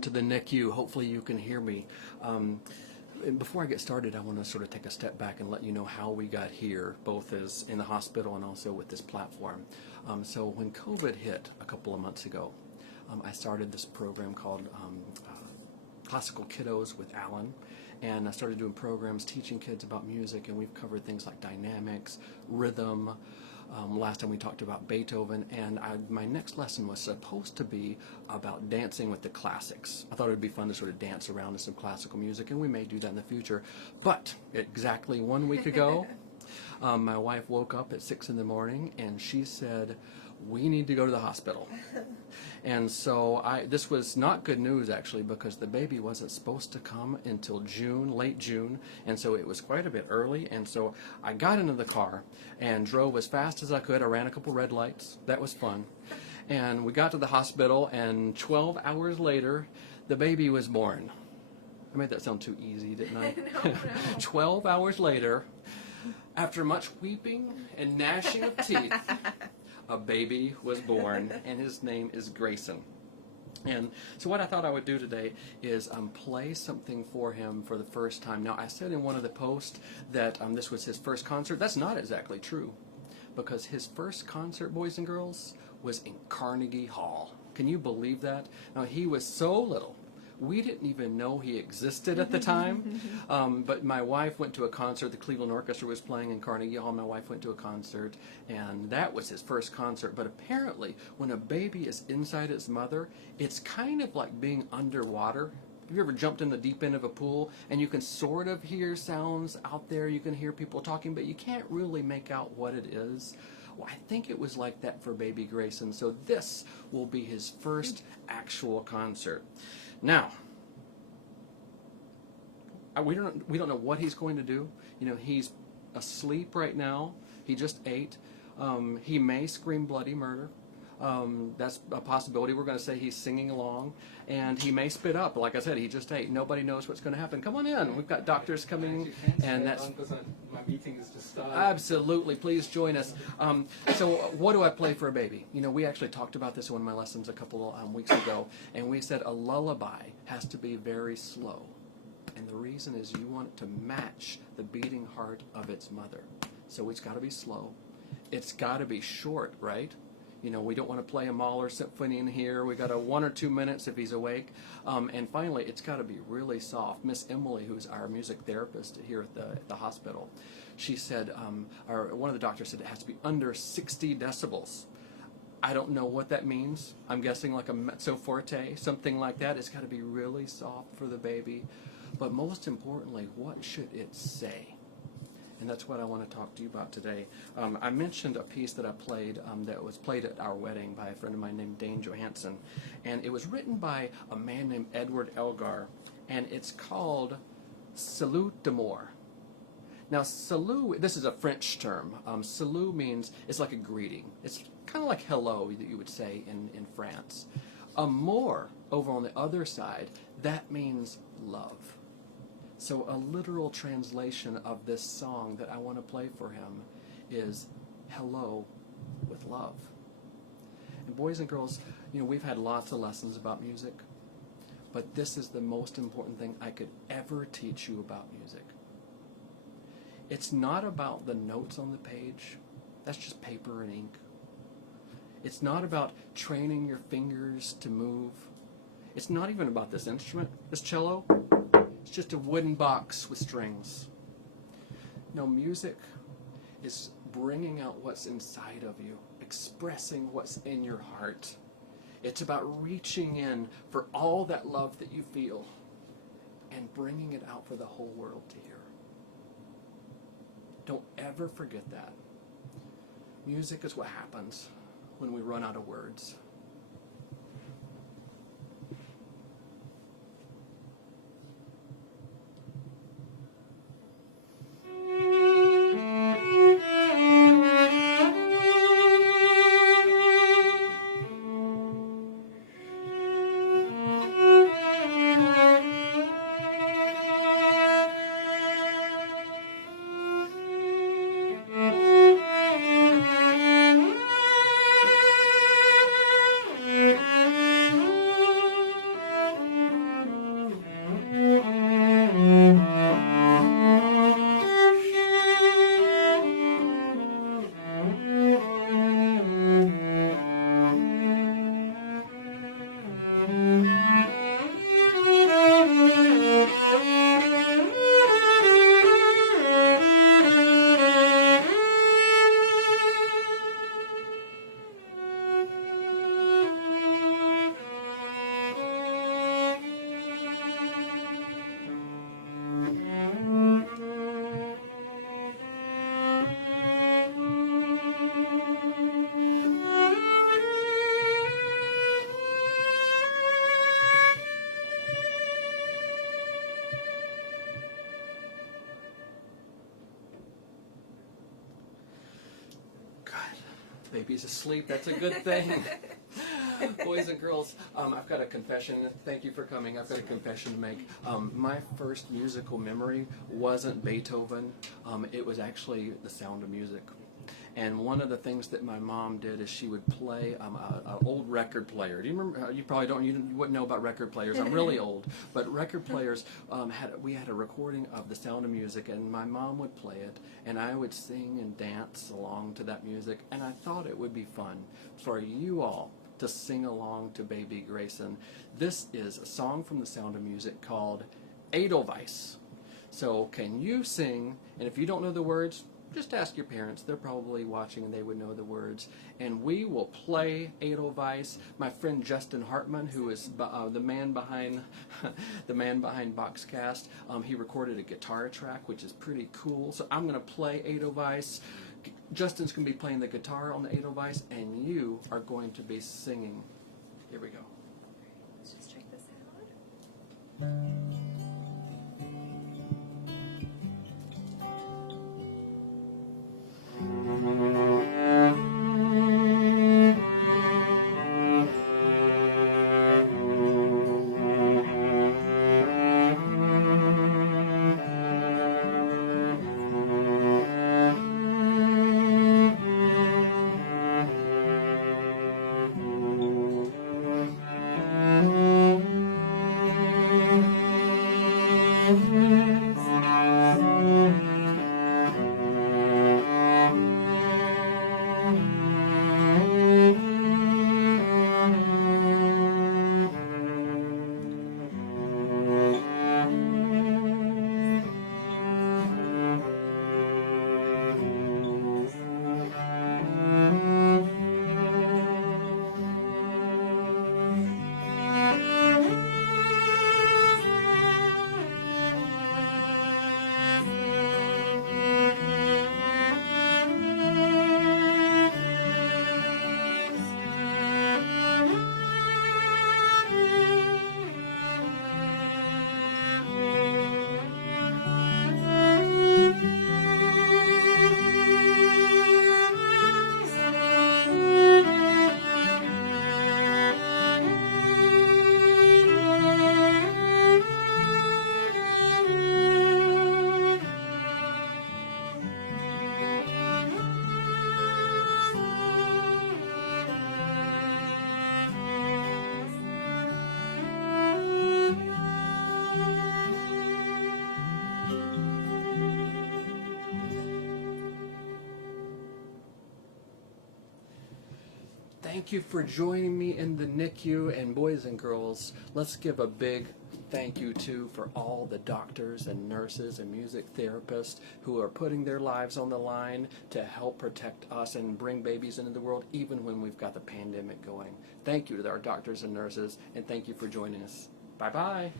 To the NICU. Hopefully you can hear me. And before I get started, I want to sort of take a step back and let you know how we got here, both as in the hospital and also with this platform. So when COVID hit a couple of months ago, I started this program called Classical Kiddos with Alan, and I started doing programs teaching kids about music, and we've covered things like dynamics, rhythm. Last time we talked about Beethoven, and my next lesson was supposed to be about dancing with the classics. I thought it would be fun to sort of dance around to some classical music, and we may do that in the future. But exactly 1 week ago, my wife woke up at 6 in the morning, and she said, "We need to go to the hospital." And so this was not good news, actually, because the baby wasn't supposed to come until June, late June, and so it was quite a bit early. And so I got into the car and drove as fast as I could. I ran a couple red lights. That was fun. And we got to the hospital, and 12 hours later, the baby was born. I made that sound too easy, didn't I? No. 12 hours later, after much weeping and gnashing of teeth, a baby was born, and his name is Grayson. And so what I thought I would do today is play something for him for the first time. Now, I said in one of the posts that this was his first concert. That's not exactly true, because his first concert, boys and girls, was in Carnegie Hall. Can you believe that? Now, he was so little. We didn't even know he existed at the time, but my wife went to a concert. The Cleveland Orchestra was playing in Carnegie Hall. My wife went to a concert, and that was his first concert. But apparently, when a baby is inside its mother, it's kind of like being underwater. Have you ever jumped in the deep end of a pool, and you can sort of hear sounds out there? You can hear people talking, but you can't really make out what it is. Well, I think it was like that for baby Grayson, so this will be his first actual concert. Now, we don't know what he's going to do. You know, he's asleep right now. He just ate. He may scream bloody murder. That's a possibility. We're going to say he's singing along, and he may spit up. Like I said, he just ate. Nobody knows what's going to happen. Come on in. We've got doctors coming, and that's my meeting is just started. Absolutely. Please join us. So what do I play for a baby? You know, we actually talked about this in one of my lessons a couple weeks ago, and we said a lullaby has to be very slow. And the reason is you want it to match the beating heart of its mother. So it's got to be slow. It's got to be short, right? You know, we don't want to play a Mahler symphony in here. We got a 1 or 2 minutes if he's awake. And finally, it's got to be really soft. Miss Emily, who's our music therapist here at the hospital, she said, or one of the doctors said it has to be under 60 decibels. I don't know what that means. I'm guessing like a mezzo forte, something like that. It's got to be really soft for the baby. But most importantly, what should it say? And that's what I want to talk to you about today. I mentioned a piece that I played that was played at our wedding by a friend of mine named Dane Johansson. And it was written by a man named Edward Elgar. And it's called Salut d'amour. Now, salut, this is a French term. Salut means, it's like a greeting. It's kind of like hello that you would say in France. Amour, over on the other side, that means love. So a literal translation of this song that I want to play for him is hello with love. And boys and girls, you know, we've had lots of lessons about music, but this is the most important thing I could ever teach you about music. It's not about the notes on the page. That's just paper and ink. It's not about training your fingers to move. It's not even about this instrument, this cello. It's just a wooden box with strings. No, music is bringing out what's inside of you, expressing what's in your heart. It's about reaching in for all that love that you feel and bringing it out for the whole world to hear. Don't ever forget that. Music is what happens when we run out of words. Baby's asleep. That's a good thing. Boys and girls, I've got a confession. Thank you for coming. I've got a confession to make. My first musical memory wasn't Beethoven. It was actually The Sound of Music. And one of the things that my mom did is she would play an old record player. Do you remember? You probably don't. You wouldn't know about record players. I'm really old. But record players, we had a recording of The Sound of Music, and my mom would play it, and I would sing and dance along to that music. And I thought it would be fun for you all to sing along to Baby Grayson. This is a song from The Sound of Music called Edelweiss. So can you sing? And if you don't know the words, just ask your parents. They're probably watching and they would know the words. And we will play Edelweiss. My friend Justin Hartman, who is the man behind Boxcast, he recorded a guitar track, which is pretty cool. So I'm going to play Edelweiss. Justin's going to be playing the guitar on the Edelweiss, and you are going to be singing. Here we go. Let's just check this out. Thank you for joining me in the NICU, and boys and girls, let's give a big thank you too for all the doctors and nurses and music therapists who are putting their lives on the line to help protect us and bring babies into the world even when we've got the pandemic going. Thank you to our doctors and nurses, and thank you for joining us. Bye-bye.